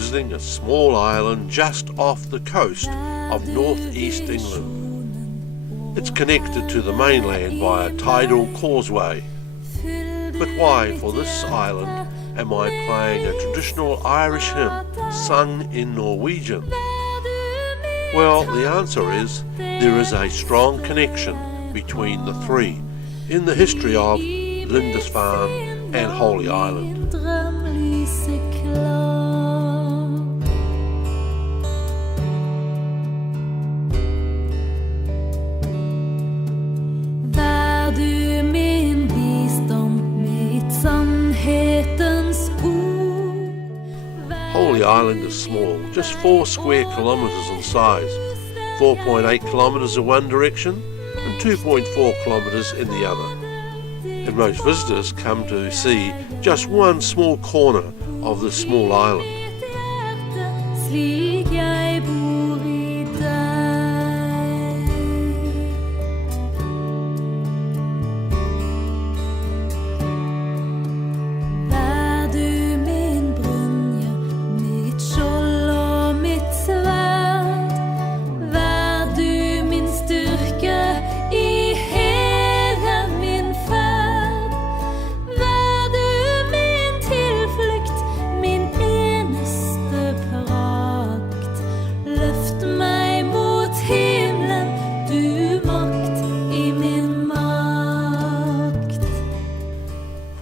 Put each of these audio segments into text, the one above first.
visiting a small island just off the coast of northeast England. It's connected to the mainland by a tidal causeway. But why, for this island, am I playing a traditional Irish hymn sung in Norwegian? Well, the answer is there is a strong connection between the three in the history of Lindisfarne and Holy Island. Holy Island is small, just 4 square kilometres in size, 4.8 kilometres in one direction and 2.4 kilometres in the other. And most visitors come to see just one small corner of this small island.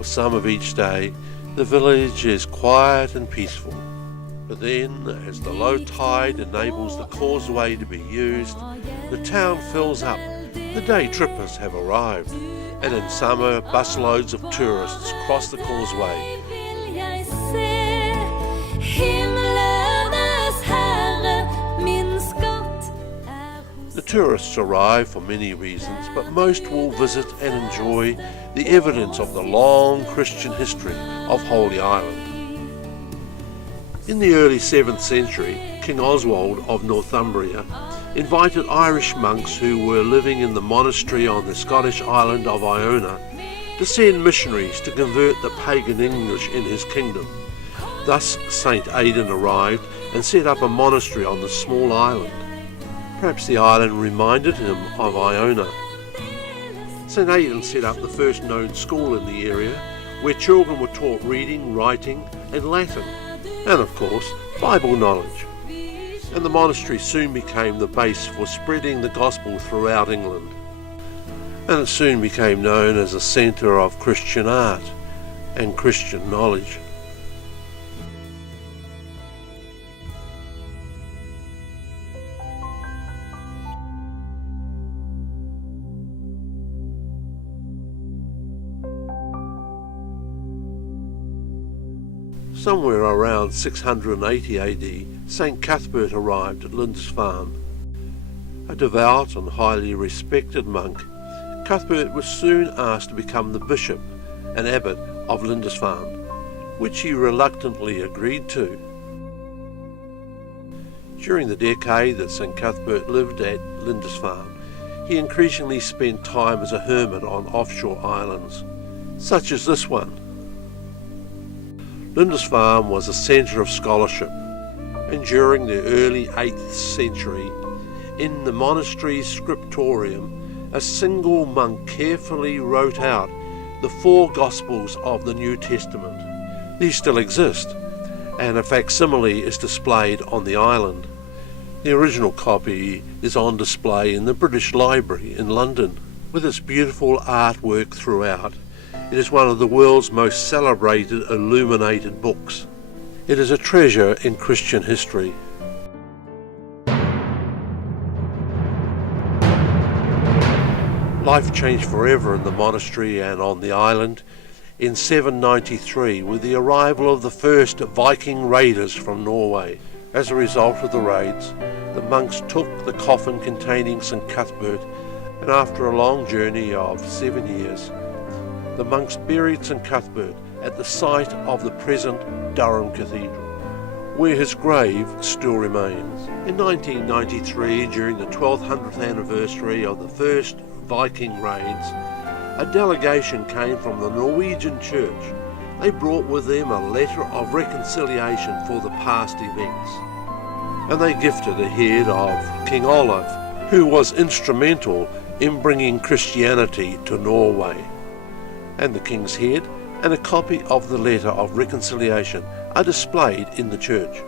Some of each day, the village is quiet and peaceful. But then, as the low tide enables the causeway to be used, the town fills up. The day trippers have arrived, and in summer, busloads of tourists cross the causeway. The tourists arrive for many reasons, but most will visit and enjoy the evidence of the long Christian history of Holy Island. In the early 7th century, King Oswald of Northumbria invited Irish monks who were living in the monastery on the Scottish island of Iona to send missionaries to convert the pagan English in his kingdom. Thus St. Aidan arrived and set up a monastery on the small island. Perhaps the island reminded him of Iona. St. Aidan set up the first known school in the area, where children were taught reading, writing and Latin, and of course Bible knowledge. And the monastery soon became the base for spreading the gospel throughout England. And it soon became known as a centre of Christian art and Christian knowledge. Somewhere around 680 AD, St. Cuthbert arrived at Lindisfarne. A devout and highly respected monk, Cuthbert was soon asked to become the bishop and abbot of Lindisfarne, which he reluctantly agreed to. During the decade that St. Cuthbert lived at Lindisfarne, he increasingly spent time as a hermit on offshore islands, such as this one. Lindisfarne was a centre of scholarship, and during the early 8th century, in the monastery's scriptorium, a single monk carefully wrote out the 4 Gospels of the New Testament. These still exist, and a facsimile is displayed on the island. The original copy is on display in the British Library in London, with its beautiful artwork throughout. It is one of the world's most celebrated illuminated books. It is a treasure in Christian history. Life changed forever in the monastery and on the island in 793 with the arrival of the first Viking raiders from Norway. As a result of the raids, the monks took the coffin containing St. Cuthbert, and after a long journey of 7 years, the monks buried St. Cuthbert at the site of the present Durham Cathedral, where his grave still remains. In 1993, during the 1200th anniversary of the first Viking raids, a delegation came from the Norwegian church they brought with them a letter of reconciliation for the past events. And they gifted a head of King Olav, who was instrumental in bringing Christianity to Norway. And the king's head and a copy of the letter of reconciliation are displayed in the church.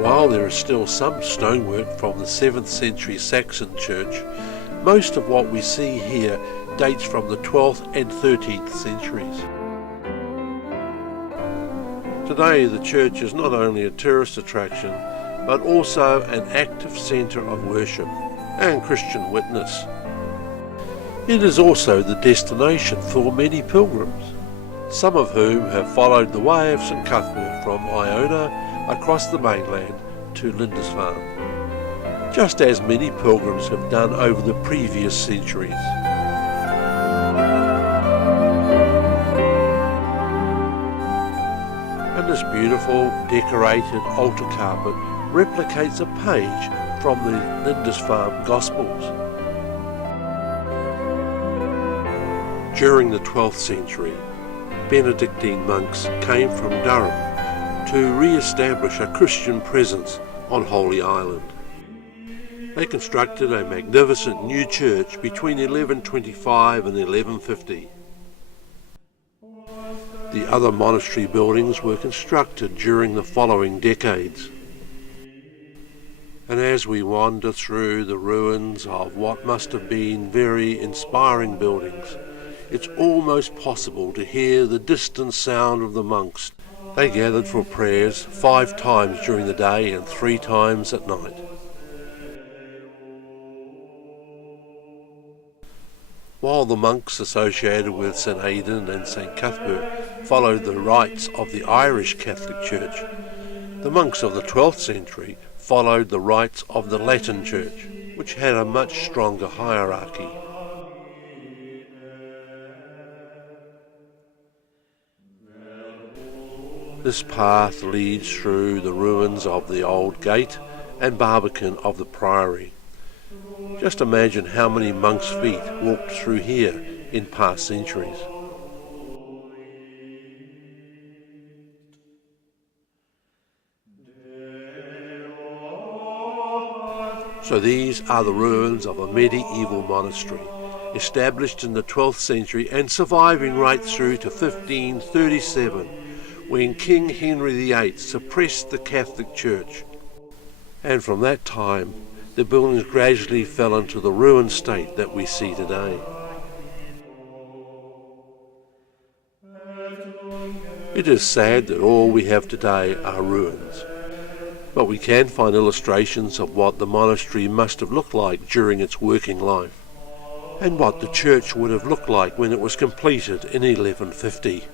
While there is still some stonework from the 7th century Saxon church, most of what we see here dates from the 12th and 13th centuries. Today the church is not only a tourist attraction, but also an active centre of worship and Christian witness. It is also the destination for many pilgrims, some of whom have followed the way of St Cuthbert from Iona across the mainland to Lindisfarne, just as many pilgrims have done over the previous centuries. And this beautiful decorated altar carpet replicates a page from the Lindisfarne Gospels. During the 12th century, Benedictine monks came from Durham to re-establish a Christian presence on Holy Island. They constructed a magnificent new church between 1125 and 1150. The other monastery buildings were constructed during the following decades. And as we wander through the ruins of what must have been very inspiring buildings, it's almost possible to hear the distant sound of the monks. They gathered for prayers 5 times during the day and 3 times at night. While the monks associated with St Aidan and St Cuthbert followed the rites of the Irish Catholic Church, the monks of the 12th century followed the rites of the Latin Church, which had a much stronger hierarchy. This path leads through the ruins of the old gate and barbican of the priory. Just imagine how many monks' feet walked through here in past centuries. So these are the ruins of a medieval monastery, established in the 12th century and surviving right through to 1537, when King Henry VIII suppressed the Catholic Church. And from that time, the buildings gradually fell into the ruined state that we see today. It is sad that all we have today are ruins, but we can find illustrations of what the monastery must have looked like during its working life, and what the church would have looked like when it was completed in 1150.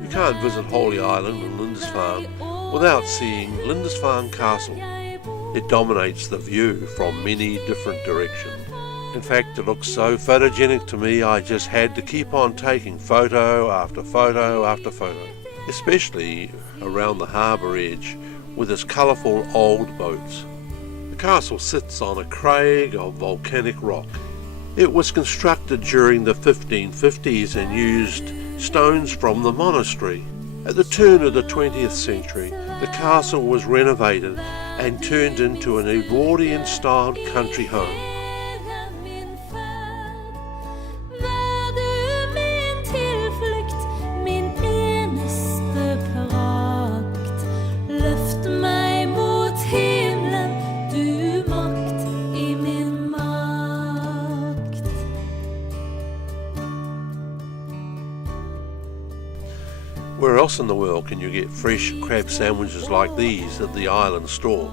You can't visit Holy Island and Lindisfarne without seeing Lindisfarne Castle. It dominates the view from many different directions. In fact, it looks so photogenic to me I just had to keep on taking photo after photo after photo, especially around the harbour edge with its colourful old boats. The castle sits on a crag of volcanic rock. It was constructed during the 1550s and used stones from the monastery. At the turn of the 20th century, the castle was renovated and turned into an Edwardian-styled country home. Where else in the world can you get fresh crab sandwiches like these at the island store?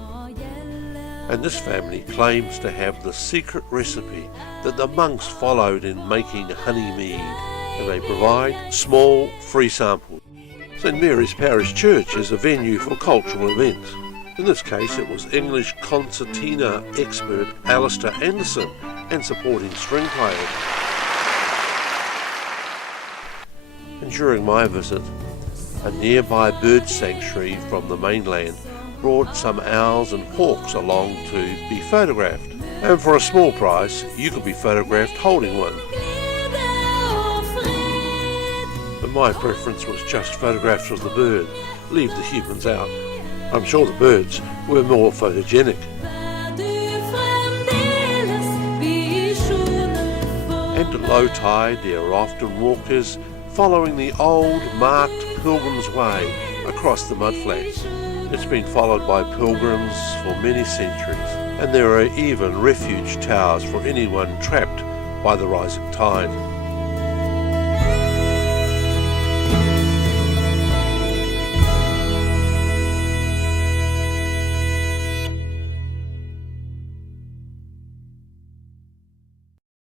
And this family claims to have the secret recipe that the monks followed in making honey mead, and they provide small free samples. St Mary's Parish Church is a venue for cultural events. In this case it was English concertina expert Alistair Anderson and supporting string players. And during my visit, a nearby bird sanctuary from the mainland brought some owls and hawks along to be photographed. And for a small price, you could be photographed holding one. But my preference was just photographs of the bird, leave the humans out. I'm sure the birds were more photogenic. And at low tide there are often walkers following the old marked Pilgrim's Way across the mudflats. It's been followed by pilgrims for many centuries, and there are even refuge towers for anyone trapped by the rising tide.